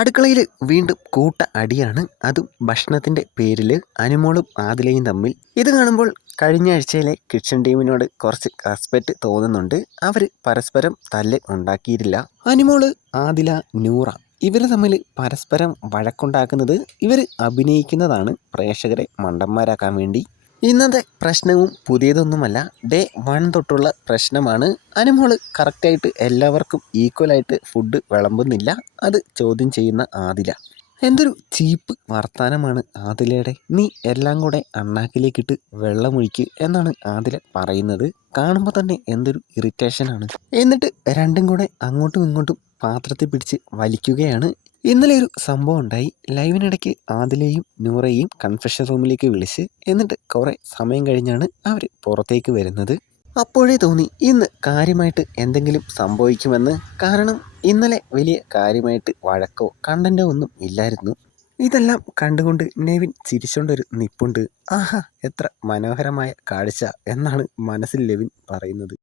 അടുക്കളയിൽ വീണ്ടും കൂട്ട അടിയാണ്. അതും ഭക്ഷണത്തിൻ്റെ പേരിൽ അനുമോളും ആദിലയും തമ്മിൽ. ഇത് കാണുമ്പോൾ കഴിഞ്ഞ ആഴ്ചയിലെ കിച്ചൺ ടീമിനോട് കുറച്ച് റെസ്പെക്റ്റ് തോന്നുന്നുണ്ട്. അവർ പരസ്പരം തല്ല് ഉണ്ടാക്കിയിട്ടില്ല. അനുമോള്, ആദില, നൂറ ഇവർ തമ്മിൽ പരസ്പരം വഴക്കുണ്ടാക്കുന്നത് ഇവർ അഭിനയിക്കുന്നതാണ്, പ്രേക്ഷകരെ മണ്ടന്മാരാക്കാൻ വേണ്ടി. ഇന്നത്തെ പ്രശ്നവും പുതിയതൊന്നുമല്ല, ഡേ 1 തൊട്ടുള്ള പ്രശ്നമാണ്. അനുമോള് കറക്റ്റായിട്ട് എല്ലാവർക്കും ഈക്വലായിട്ട് ഫുഡ് വിളമ്പുന്നില്ല. അത് ചോദ്യം ചെയ്യുന്ന ആദില. എന്തൊരു ചീപ്പ് വർത്താനമാണ് ആദിലയുടെ. നീ എല്ലാം കൂടെ അണ്ണാക്കിലേക്കിട്ട് വെള്ളമൊഴിക്ക് എന്നാണ് ആദില പറയുന്നത്. കാണുമ്പോൾ തന്നെ എന്തൊരു ഇറിറ്റേഷനാണ്. എന്നിട്ട് രണ്ടും കൂടെ അങ്ങോട്ടും ഇങ്ങോട്ടും പാത്രത്തിൽ പിടിച്ച് വലിക്കുകയാണ്. ഇന്നലെ ഒരു സംഭവം ഉണ്ടായി. ലൈവിനിടയ്ക്ക് ആദിലയും നൂറയും കൺഫെഷൻ റൂമിലേക്ക് വിളിച്ച്, എന്നിട്ട് കുറേ സമയം കഴിഞ്ഞാണ് അവർ പുറത്തേക്ക് വരുന്നത്. അപ്പോഴേ തോന്നി ഇന്ന് കാര്യമായിട്ട് എന്തെങ്കിലും സംഭവിക്കുമെന്ന്. കാരണം ഇന്നലെ വലിയ കാര്യമായിട്ട് വഴക്കോ കണ്ടൻറ്റോ ഒന്നും ഇല്ലായിരുന്നു. ഇതെല്ലാം കണ്ടുകൊണ്ട് നെവിൻ ചിരിച്ചുകൊണ്ടൊരു നിപ്പുണ്ട്. ആഹാ, എത്ര മനോഹരമായ കാഴ്ച എന്നാണ് മനസ്സിൽ ലെവിൻ പറയുന്നത്.